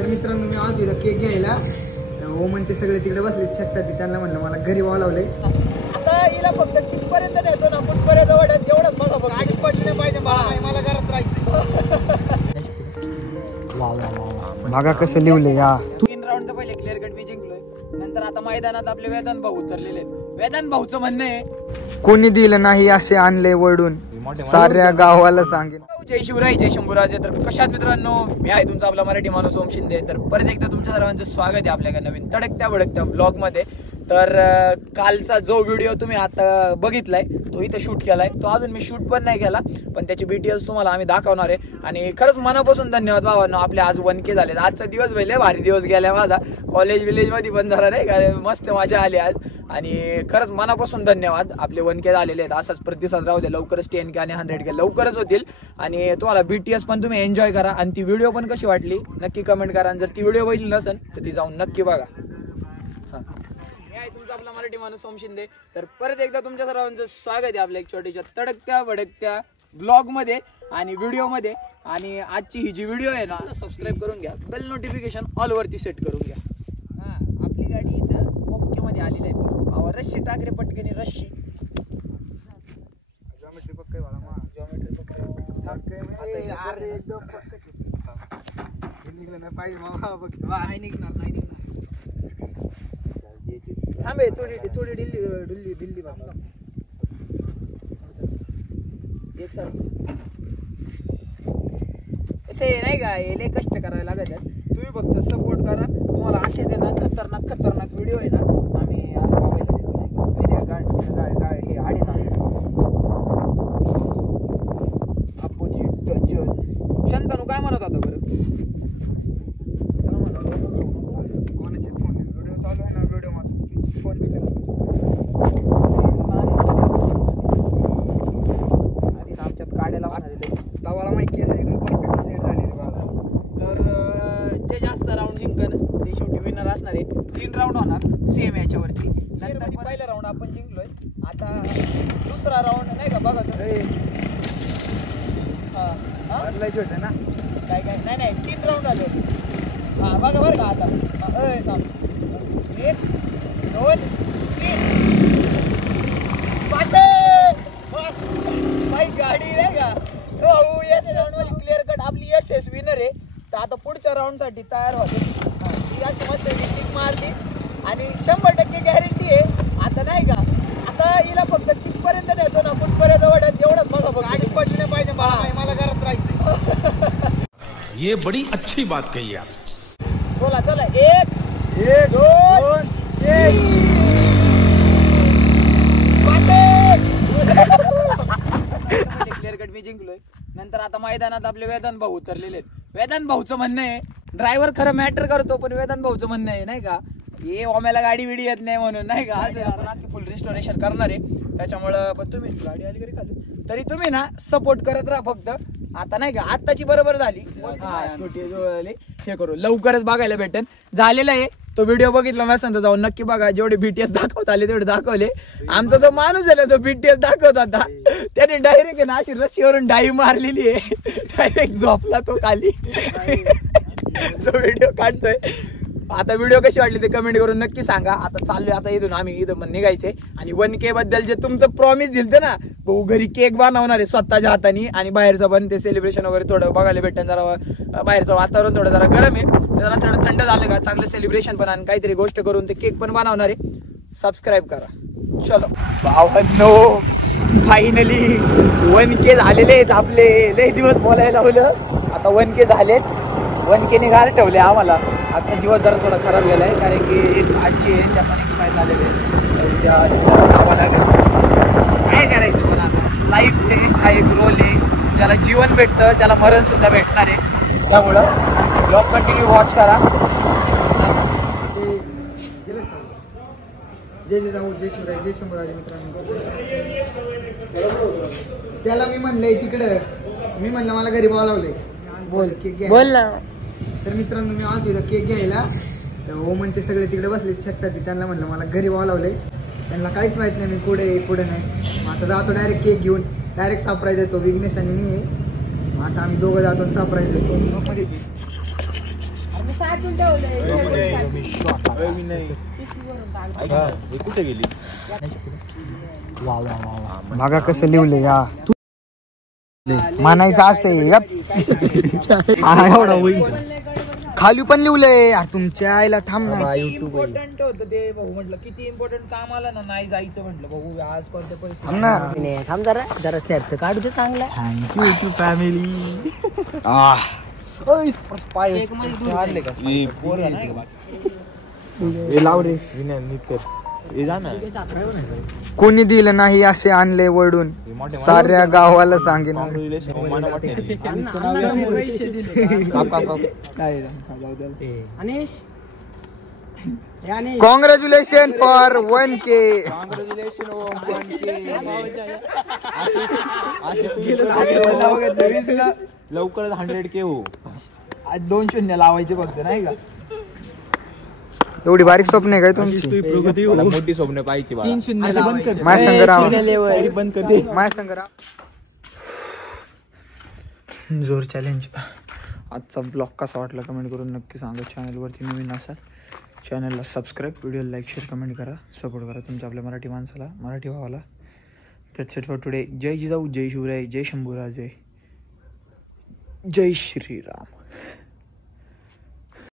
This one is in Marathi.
तर मित्रांनो मी आज इकडे केक घ्यायला हो म्हणते सगळे तिकडे बसले शकतात त्यांना म्हणलं मला घरी बोलावलंय आता हिला फक्त तिथपर्यंत नेतो ना कुठपर्यंत वाटत एवढंच बघा बघ गाडी पडली नाही पाहिजे मला घरात राहायचं बघा कसं लिवले या 3 राऊंडचं पहिले क्लिअर कट मी जिंकलोय नंतर आता मैदानात आपले वेदांत भाऊ उतरलेले वेदांत भाऊचं म्हणणं आहे कोणी दिलं नाही असे आणले वडून साऱ्या गावाला सांगेन जय शिवराय जय शंभूराजे तर कशात मित्रांनो मी आहे तुमचा आपला मराठी माणूस ओम शिंदे तर परत एकदा तुमच्या सर्वांचं स्वागत आहे आपल्या नवीन तडकत्या भडकत्या ब्लॉग मध्ये तर कालचा जो व्हिडिओ तुम्ही आता बघितलाय तो इथे शूट केलाय तो अजून मी शूट पण नाही केला पण त्याची डिटेल्स तुम्हाला आम्ही दाखवणार आहे आणि खरंच मनापासून धन्यवाद भावांनो आपले आज 1K झाले आजचा दिवस पहिले भारी दिवस गेला माझा कॉलेज विलेज मध्ये पण जरा नाही का मस्त मजा आली आज आणि खरंच मनापासून धन्यवाद आपले 1K झालेले आहेत असाच प्रतिसाद राहू दे लवकरच 10K आणि 100K लवकरच होतील आणि तुम्हाला BTS पण तुम्ही एन्जॉय करा आणि ती व्हिडिओ पण कशी वाटली नक्की कमेंट करा आणि जर ती व्हिडिओ बघितली नसेल तर ती जाऊन नक्की बघा तुमचा आपला मराठी माणूस ओम शिंदे तर परत एकदा तुमच्या सर्वांचं स्वागत आहे आपल्या एक छोट्याशा तडकत्या भडकत्या ब्लॉग मध्ये आणि व्हिडिओ मध्ये आणि आजची ही जी व्हिडिओ आहे ना सबस्क्राईब करून घ्या बेल नोटिफिकेशन ऑल वरती सेट करून घ्या आपली गाडी इथं ओके मध्ये आलेली आहे रश्शी टाकरे पटकनी रश्शी जॉमेट्री पक्के वाला जॉमेट्री पक्के अरे एकदम पक्के निघलं नाही पाहिजे मामा बघ नाही निघणार थांबे थोडी दिल्ली बाबा एक साथ असे नाही का हे कष्ट करावे लागत तुम्ही फक्त सपोर्ट करा तुम्हाला असेच आहे ना खतरनाक व्हिडिओ आहे ना आम्ही गाडी हे आडीच अपोजिट डझन शंतनू काय म्हणत होता बरं कोणाचे फोन व्हिडिओ चालू आहे ना व्हिडिओ मध्ये फोन बी आणि आमच्यात काढायला तवाला माहिती आहे एकदम परफेक्ट सेट झालेली बाळा तर जे जास्त राऊंड जिंकन ते शेवटी विनर असणार आहे 3 राऊंड होणार सेम याच्यावरती नंतर पहिला राऊंड आपण जिंकलोय आता दुसरा राऊंड नाही का बघा बदलायचे होते ना काय नाही 3 राऊंड आले हा बघा बरं का आता 1 2 3 गाडी नाही का एस राऊंड मध्ये क्लिअर कट आपली एस विनर आहे तर आता पुढच्या राऊंड साठी तयार होते ती अशी मस्त किक मारली आणि 100% गॅरंटी आहे आता नाही का आता हिला फक्त तिथपर्यंत नेतो ना कुठपर्यंत वाटत एवढंच बघा बघ गाडी पडली नाही पाहिजे मला घरात राहायचं ये बड़ी अच्छी बात कही आप बोला चला 1 2 3 क्लिअर कट मी जिंकलोय नंतर आता मैदानात आपले वेदांत भाऊ उतरलेले आहेत वेदांत भाऊचं म्हणणं आहे ड्रायव्हर खरं मॅटर करतो पण वेदांत भाऊचं म्हणणं आहे नाही का हे ओम्याला गाडी विडी येत नाही म्हणून नाही का असं फुल रिस्टोरेशन करणार आहे त्याच्यामुळं पण तुम्ही गाडी आली घरी खाली तरी तुम्ही ना सपोर्ट करत राहा फक्त आता नाही का आत्ताची बरोबर झाली स्कूटी जुळली हे करू लवकरच बघायला भेटेल झालेलं आहे तो व्हिडिओ बघितला नसेल तर जाऊन नक्की बघा जेवढे BTS दाखवता आले तेवढे दाखवले आमचा जो माणूस आहे ना तो BTS दाखवत होता त्याने डायरेक्ट आहे ना अशी रस्सीवरून डाईव्ह मारलेली आहे डायरेक्ट झोपला तो खाली जो व्हिडिओ काढतोय आता व्हिडिओ कशी वाटली ते कमेंट करून नक्की सांगा आता चाललोय आता इथून आम्ही इथं निघायचे आणि 1K बद्दल जे तुमचं प्रॉमिस दिलते ना भाऊ घरी केक बनवणार आहे स्वतःच्या हाताने आणि बाहेरचं पण ते सेलिब्रेशन वगैरे थोडं बघायला भेटेल जरा बाहेरचं वातावरण थोडं जरा गरम आहे जरा थोडं थंड झालं का चांगलं सेलिब्रेशन पण आणि काहीतरी गोष्ट करून ते केक पण बनवणार आहे सबस्क्राईब करा चलो भावांनो फायनली 1K झालेले आहेत आपले लय दिवस बोलायला लावलं आता 1K झालेत 1K ने गार ठेवले आम्हाला आजचा दिवस जरा थोडा खराब गेलाय कारण की आजची त्या पण एक्सपायर झालेले काय करायचं पण आता लाईफ हा एक रोल आहे ज्याला जीवन भेटतं त्याला मरण सुद्धा भेटणार आहे त्यामुळं ब्लॉग कंटिन्यू वॉच करा जय शिवराय जय शंभूराजे मित्रांनो त्याला मी म्हणलंय तिकडं मी म्हणलं मला घरी बोलावलंय बोल ना तर मित्रांनो मी आज इथं केक घ्यायला तर हो म्हणते सगळे तिकडे बसले शकतात त्यांना म्हणलं मला घरी बोलावलंय त्यांना काहीच माहित नाही मी कुठे नाही आता जातो डायरेक्ट केक घेऊन डायरेक्ट सरप्राईज देतो विघ्नेश आणि मी आता आम्ही दोघं जातो सरप्राईज देतो कुठे गेली बघा कसं लिवलंय या म्हणायचं असते एवढा होईल खाली पण लिवलंय यार तुमच्या आईला थांब ना इम्पॉर्टंट होतं ते भाऊ. म्हटलं किती इम्पॉर्टंट काम आलं ना, नाही जायचं म्हटलं भाऊ आज कोणते पैसे. थांब ना थांब जरा जरा स्लॅबचं काढू दे चांगला. थँक्यू टू फॅमिली लाव रे कोणी दिलं नाही असे आणले वडून साऱ्या गावाला सांगेन कॉंग्रॅच्युलेशन फॉर 1K. लवकरच 100K हो. आज 2 शून्य लावायचे फक्त नाही का. एवढी बारीक स्वप्न आहे काय तुमची मोठी स्वप्न पाहिजे बाळा. 3 शून्य लावायचे. माय संग राहा बंद कर दे. माय संग राहा. जोर चॅलेंज. आजचा ब्लॉग कसा वाटला कमेंट करून नक्की सांगा. चॅनलवरती नवीन असाल चॅनलला subscribe, video like, share, comment करा, सपोर्ट करा तुमच्या आपल्या मराठी माणसाला, मराठी भावाला. That's it for today. जय जिजाऊ, जय शिवराय, जय शंभूराजे, जय श्रीराम.